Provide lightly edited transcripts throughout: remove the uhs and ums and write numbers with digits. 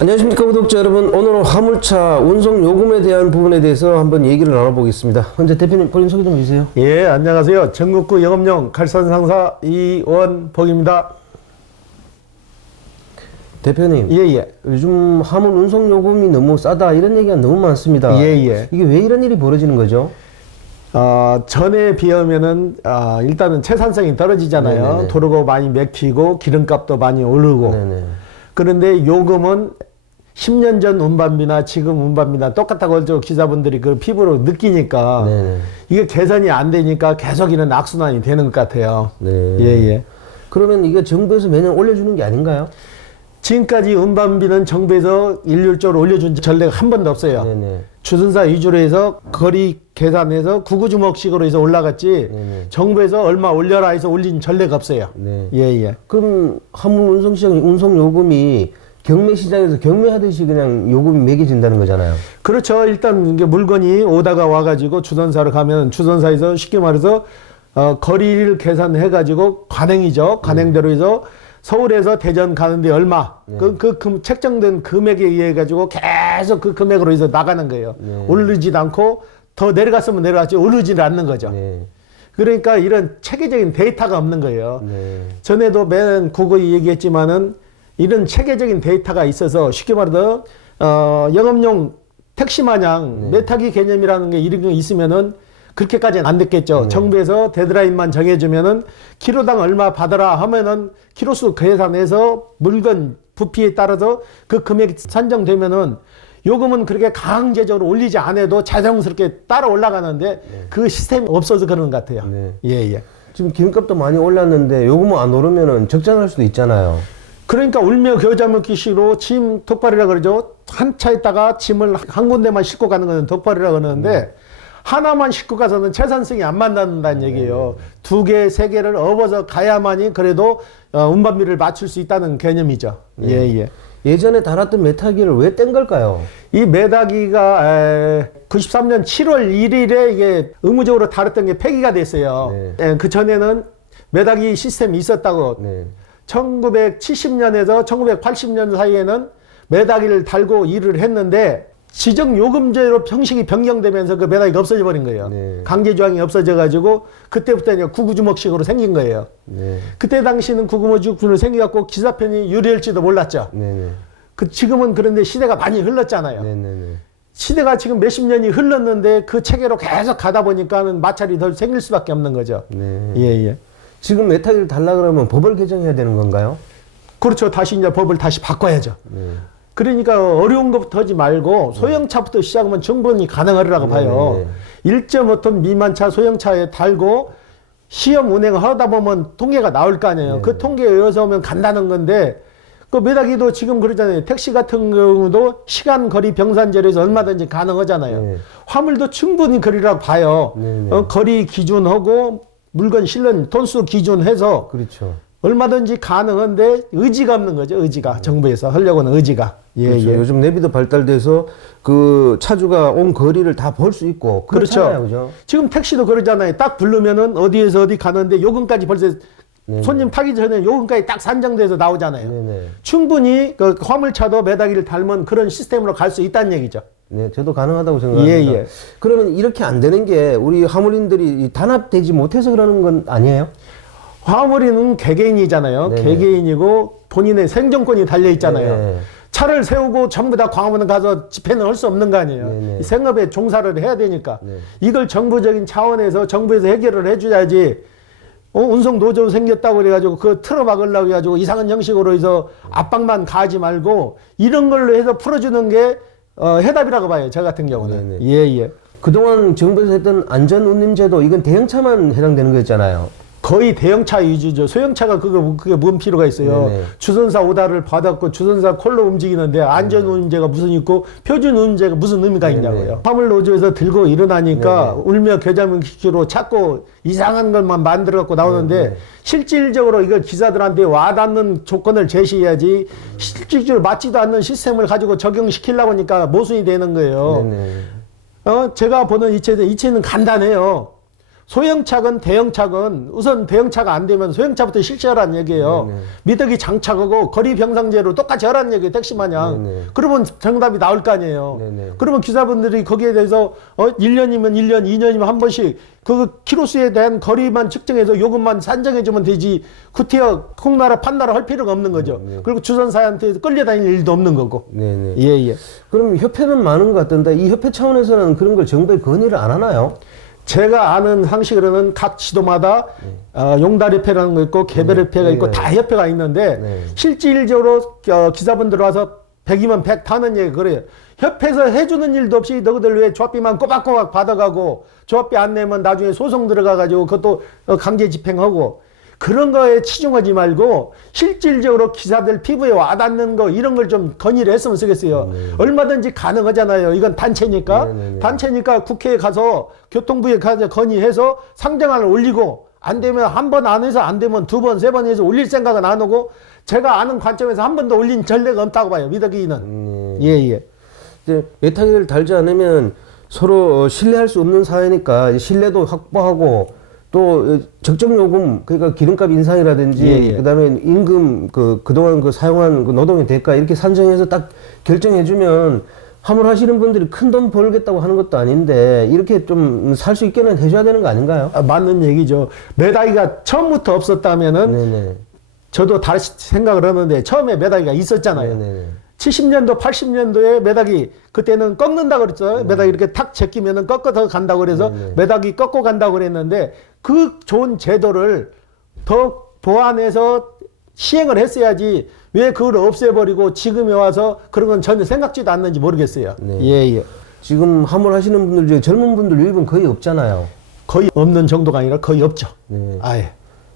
안녕하십니까 구독자 여러분. 오늘은 화물차 운송 요금에 대한 부분에 대해서 한번 얘기를 나눠보겠습니다. 현재 대표님 본인 소개 좀 해주세요. 예, 안녕하세요. 전국구 영업용 칼산상사 이원복입니다. 대표님, 예. 요즘 화물 운송 요금이 너무 싸다 이런 얘기가 너무 많습니다. 예. 이게 왜 이런 일이 벌어지는 거죠? 전에 비하면은 일단은 채산성이 떨어지잖아요. 네네네. 도로가 많이 막히고 기름값도 많이 오르고. 네네. 그런데 요금은 10년 전 운반비나 지금 운반비나 똑같다고 하죠. 기사분들이 그 피부로 느끼니까 네네. 이게 개선이 안 되니까 계속 이런 악순환이 되는 것 같아요. 네. 예. 그러면 이게 정부에서 매년 올려주는 게 아닌가요? 지금까지 운반비는 정부에서 일률적으로 올려준 전례가 한 번도 없어요. 네네. 주선사 위주로 해서 거리 계산해서 구구주먹식으로 해서 올라갔지 네네. 정부에서 얼마 올려라 해서 올린 전례가 없어요. 네. 예. 그럼 화물 운송 시장 운송 요금이 경매 시장에서 경매하듯이 그냥 요금이 매겨진다는 거잖아요. 그렇죠. 일단 이게 물건이 오다가 와가지고 주선사로 가면 주선사에서 쉽게 말해서 거리를 계산해가지고 관행이죠. 관행대로 해서 서울에서 대전 가는데 얼마 그 책정된 금액에 의해 가지고 계속 그 금액으로 해서 나가는 거예요. 오르지도 않고 더 내려갔으면 내려갔지 오르지는 않는 거죠. 네. 그러니까 이런 체계적인 데이터가 없는 거예요. 네. 전에도 맨 구거에 얘기했지만은 이런 체계적인 데이터가 있어서 쉽게 말해서 영업용 택시 마냥 매타기 개념이라는 게 이런 게 있으면은 그렇게까지는 안 됐겠죠. 정부에서 데드라인만 정해주면은 키로당 얼마 받아라 하면은 키로수 계산해서 물건 부피에 따라서 그 금액이 산정되면은 요금은 그렇게 강제적으로 올리지 않아도 자연스럽게 따라 올라가는데 그 시스템이 없어서 그런 것 같아요. 네. 예. 지금 기름값도 많이 올랐는데 요금은 안 오르면은 적자날 수도 있잖아요. 그러니까 울며 겨자 먹기식으로 짐 덕발이라 그러죠. 한 차에다가 짐을 한 군데만 싣고 가는 것은 덕발이라 그러는데 하나만 싣고 가서는 채산성이 안 맞는다는 얘기예요. 두 개, 세 개를 업어서 가야만이 그래도 운반비를 맞출 수 있다는 개념이죠. 예. 예전에 달았던 메타기를 왜 뗀 걸까요? 이 메다기가 93년 7월 1일에 이게 의무적으로 달았던 게 폐기가 됐어요. 그 전에는 메다기 시스템이 있었다고. 네. 1970년에서 1980년 사이에는 메다기를 달고 일을 했는데 지정 요금제로 형식이 변경되면서 그 메다기가 없어져 버린 거예요. 네. 강제 조항이 없어져 가지고 그때부터 이제 구구주먹식으로 생긴 거예요. 네. 그때 당시는 구구주먹식으로 생겨갖고 기사편이 유리할지도 몰랐죠. 네네. 지금은 그런데 시대가 많이 흘렀잖아요. 네네네. 시대가 지금 몇십 년이 흘렀는데 그 체계로 계속 가다 보니까는 마찰이 더 생길 수밖에 없는 거죠. 네. 예. 지금 메타기를 달라 그러면 법을 개정해야 되는 건가요? 그렇죠. 다시 이제 법을 다시 바꿔야죠. 네. 그러니까 어려운 것부터 하지 말고 소형차부터 시작하면 충분히 가능하리라고 봐요. 1.5톤 미만 차 소형차에 달고 시험 운행을 하다 보면 통계가 나올 거 아니에요. 그 통계에 의해서 오면 간다는 건데 그 메다기도 지금 그러잖아요. 택시 같은 경우도 시간 거리 병산제로 해서 얼마든지 가능하잖아요. 화물도 충분히 그리라고 봐요. 거리 기준하고 물건 실는 톤수 기준해서 그렇죠. 얼마든지 가능한데 의지가 없는 거죠. 의지가 정부에서 하려고 하는 의지가. 그렇죠. 요즘 내비도 발달돼서 그 차주가 온 거리를 다 볼 수 있고 그렇잖아요. 그죠? 지금 택시도 그러잖아요. 딱 부르면은 어디에서 어디 가는데 요금까지 벌써 손님 타기 전에 요금까지 딱 산정돼서 나오잖아요. 충분히 그 화물차도 메다기를 닮은 그런 시스템으로 갈 수 있다는 얘기죠. 네, 저도 가능하다고 생각합니다. 그러면 이렇게 안 되는 게 우리 화물인들이 단합되지 못해서 그러는 건 아니에요? 화물인은 개개인이잖아요. 개개인이고 본인의 생존권이 달려 있잖아요. 차를 세우고 전부 다 광화문에 가서 집회는 할 수 없는 거 아니에요. 생업에 종사를 해야 되니까. 이걸 정부적인 차원에서 정부에서 해결을 해줘야지. 운송 노조 생겼다고 그래가지고 그 틀어막으려고 해가지고 이상한 형식으로 해서 압박만 가하지 말고 이런 걸로 해서 풀어주는 게 해답이라고 봐요. 저 같은 경우는. 예. 그동안 정부에서 했던 안전운임제도 이건 대형차만 해당되는 거였잖아요. 거의 대형차 위주죠. 소형차가 그게 뭔 필요가 있어요. 주선사 오다를 받았고 주선사 콜로 움직이는데 안전운임제가 무슨 있고 표준운임제가 무슨 의미가 있냐고요. 화물노조에서 들고 일어나니까 울며 겨자먹기로 자꾸 이상한 것만 만들어 갖고 나오는데 실질적으로 이걸 기사들한테 와닿는 조건을 제시해야지 실질적으로 맞지도 않는 시스템을 가지고 적용시키려고 하니까 모순이 되는 거예요. 제가 보는 이체는 간단해요. 소형차건 대형차건 우선 대형차가 안 되면 소형차부터 실시하라는 얘기예요. 네네. 미덕이 장착하고 거리 병상제로 똑같이 하라는 얘기예요. 택시 마냥. 네네. 그러면 정답이 나올 거 아니에요. 네네. 그러면 기사분들이 거기에 대해서 1년이면 1년, 2년이면 한 번씩 그 키로수에 대한 거리만 측정해서 요금만 산정해주면 되지 구태여 콩나라 판나라 할 필요가 없는 거죠. 그리고 주선사한테 끌려다닐 일도 없는 거고. 네네. 예. 그럼 협회는 많은 것 같던데 이 협회 차원에서는 그런 걸 정부에 건의를 안 하나요? 제가 아는 상식으로는 각 지도마다 용달협회라는 거 있고 개별협회가 있고 다 협회가 있는데 실질적으로 기사분들 와서 100이면 100 타는 얘기 그래요. 협회에서 해주는 일도 없이 너희들 왜 조합비만 꼬박꼬박 받아가고 조합비 안 내면 나중에 소송 들어가가지고 그것도 강제 집행하고 그런 거에 치중하지 말고 실질적으로 기사들 피부에 와닿는 거 이런 걸 좀 건의를 했으면 쓰겠어요. 얼마든지 가능하잖아요. 이건 단체니까. 단체니까 국회에 가서 교통부에 가서 건의해서 상정안을 올리고 안 되면 한 번 안 해서 안 되면 두 번, 세 번 해서 올릴 생각은 안 하고 제가 아는 관점에서 한 번도 올린 전례가 없다고 봐요. 미덕이는. 예. 이제 메타기를 달지 않으면 서로 신뢰할 수 없는 사회니까 신뢰도 확보하고 또 적정 요금 그러니까 기름값 인상이라든지 그다음에 임금 그동안 사용한 노동의 대가 이렇게 산정해서 딱 결정해 주면 화물하시는 분들이 큰 돈 벌겠다고 하는 것도 아닌데 이렇게 좀 살 수 있게는 해줘야 되는 거 아닌가요? 맞는 얘기죠. 매다기가 처음부터 없었다면은 네네. 저도 다시 생각을 하는데 처음에 매다기가 있었잖아요. 네네. 70년도, 80년도에 매다기 그때는 꺾는다고 그랬죠. 매다기 이렇게 탁 제끼면은 꺾어서 간다고 그래서 매다기 꺾고 간다고 그랬는데 그 좋은 제도를 더 보완해서 시행을 했어야지 왜 그걸 없애버리고 지금에 와서 그런 건 전혀 생각지도 않는지 모르겠어요. 예. 지금 화물하시는 분들 중에 젊은 분들 유입은 거의 없잖아요. 거의 없는 정도가 아니라 거의 없죠. 아예.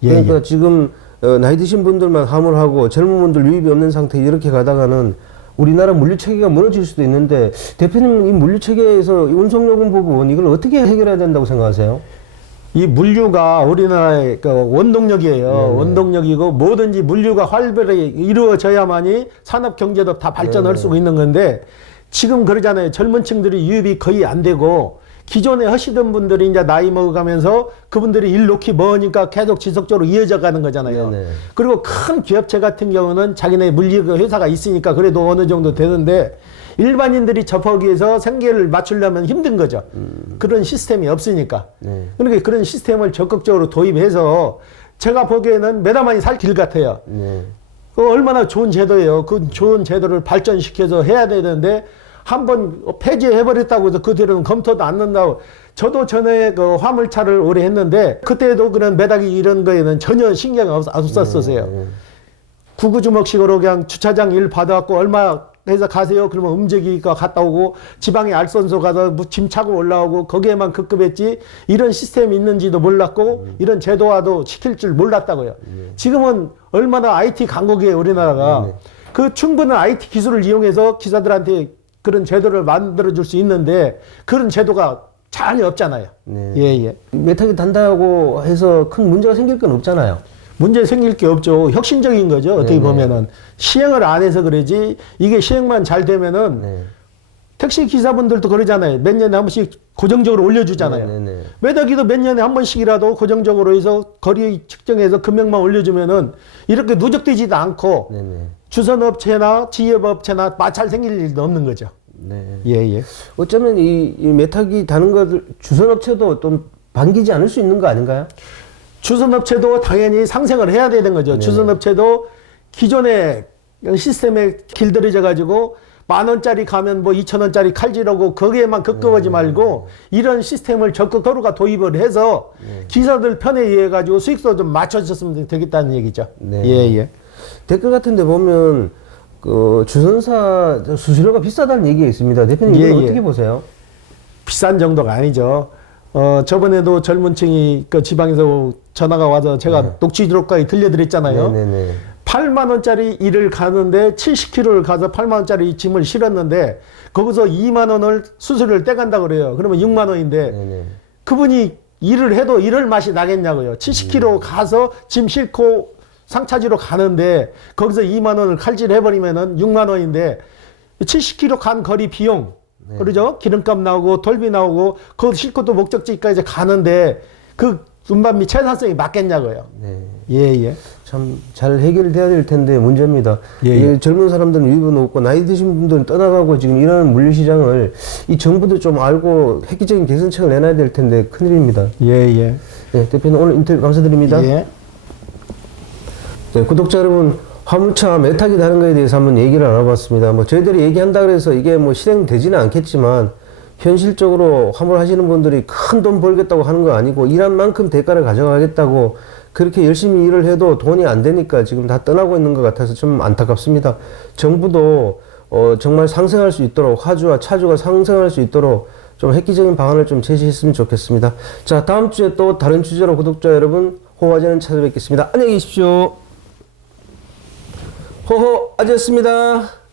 그러니까 지금 나이 드신 분들만 화물하고 젊은 분들 유입이 없는 상태 이렇게 가다가는 우리나라 물류체계가 무너질 수도 있는데 대표님 이 물류체계에서 운송요금 부분 이걸 어떻게 해결해야 된다고 생각하세요? 이 물류가 우리나라의 원동력이에요. 원동력이고 뭐든지 물류가 활발히 이루어져야만이 산업 경제도 다 발전할 수 있는 건데 지금 그러잖아요. 젊은 층들이 유입이 거의 안 되고 기존에 하시던 분들이 이제 나이 먹어가면서 그분들이 일 놓기 머니까 계속 지속적으로 이어져 가는 거잖아요. 그리고 큰 기업체 같은 경우는 자기네 물류 회사가 있으니까 그래도 어느 정도 되는데 일반인들이 접하기 위해서 생계를 맞추려면 힘든 거죠. 그런 시스템이 없으니까. 그러니까 그런 시스템을 적극적으로 도입해서 제가 보기에는 매다만이 살 길 같아요. 얼마나 좋은 제도예요. 그 좋은 제도를 발전시켜서 해야 되는데 한번 폐지해버렸다고 해서 그 뒤로는 검토도 안 난다고. 저도 전에 화물차를 오래 했는데 그때도 그런 매다기 이런 거에는 전혀 신경 없었어요. 구구주먹식으로 그냥 주차장 일 받아갖고 얼마 해서 가세요. 그러면 움직이니까 갔다 오고 지방에 알선소 가서 짐 차고 올라오고 거기에만 급급했지 이런 시스템이 있는지도 몰랐고 이런 제도화도 시킬 줄 몰랐다고요. 지금은 얼마나 IT 강국이에요. 우리나라가. 그 충분한 IT 기술을 이용해서 기사들한테 그런 제도를 만들어줄 수 있는데 그런 제도가 전혀 없잖아요. 메타기 단다고 해서 큰 문제가 생길 건 없잖아요. 문제 생길 게 없죠. 혁신적인 거죠. 어떻게 보면은 시행을 안 해서 그러지 이게 시행만 잘 되면은 택시 기사분들도 그러잖아요. 몇 년에 한 번씩 고정적으로 올려주잖아요. 매덕이도 몇 년에 한 번씩이라도 고정적으로 해서 거리 측정해서 금액만 올려주면은 이렇게 누적되지도 않고 주선업체나 지역업체나 마찰 생길 일도 없는 거죠. 어쩌면 이 메타기 다는 것을 주선업체도 좀 반기지 않을 수 있는 거 아닌가요? 주선업체도 당연히 상생을 해야 되는 거죠. 주선업체도 기존의 시스템에 길들여져 가지고 10,000원짜리 가면 뭐 2,000원짜리 칼질하고 거기에만 급급하지 말고 이런 시스템을 적극적으로 도입을 해서 기사들 편에 의해 가지고 수익도 좀 맞춰줬으면 되겠다는 얘기죠. 댓글 같은 데 보면 주선사 수수료가 비싸다는 얘기가 있습니다. 대표님 이건 어떻게 보세요? 비싼 정도가 아니죠. 저번에도 젊은 층이 그 지방에서 전화가 와서 제가 녹취록까지 들려드렸잖아요. 8만 원짜리 일을 가는데 70km를 가서 8만 원짜리 짐을 실었는데 거기서 2만 원을 수수료를 떼간다고 그래요. 그러면 6만 원인데 그분이 일을 해도 일할 맛이 나겠냐고요. 70km 가서 짐 싣고 상차지로 가는데 거기서 2만 원을 칼질해버리면은 6만 원인데 70km 간 거리 비용 그러죠? 기름값 나오고 돌비 나오고 그거 싣고 또 목적지까지 가는데 그 운반비 최단성이 맞겠냐고요. 네. 예, 예. 참 잘 해결돼야 될 텐데 문제입니다. 예, 예. 이게 젊은 사람들은 위브 높고 나이 드신 분들은 떠나가고 지금 이런 물류시장을 이 정부도 좀 알고 획기적인 개선책을 내놔야 될 텐데 큰일입니다. 예, 예. 네, 대표님 오늘 인터뷰 감사드립니다. 예. 네, 구독자 여러분, 화물차 매탁이 다른 거에 대해서 한번 얘기를 알아봤습니다. 뭐 저희들이 얘기한다 그래서 이게 뭐 실행되지는 않겠지만 현실적으로 화물 하시는 분들이 큰 돈 벌겠다고 하는 거 아니고 일한 만큼 대가를 가져가겠다고 그렇게 열심히 일을 해도 돈이 안 되니까 지금 다 떠나고 있는 것 같아서 좀 안타깝습니다. 정부도 정말 상생할 수 있도록 화주와 차주가 상생할 수 있도록 좀 획기적인 방안을 좀 제시했으면 좋겠습니다. 자, 다음 주에 또 다른 주제로 구독자 여러분 호화제는 찾아뵙겠습니다. 안녕히 계십시오. 호호 아재였습니다.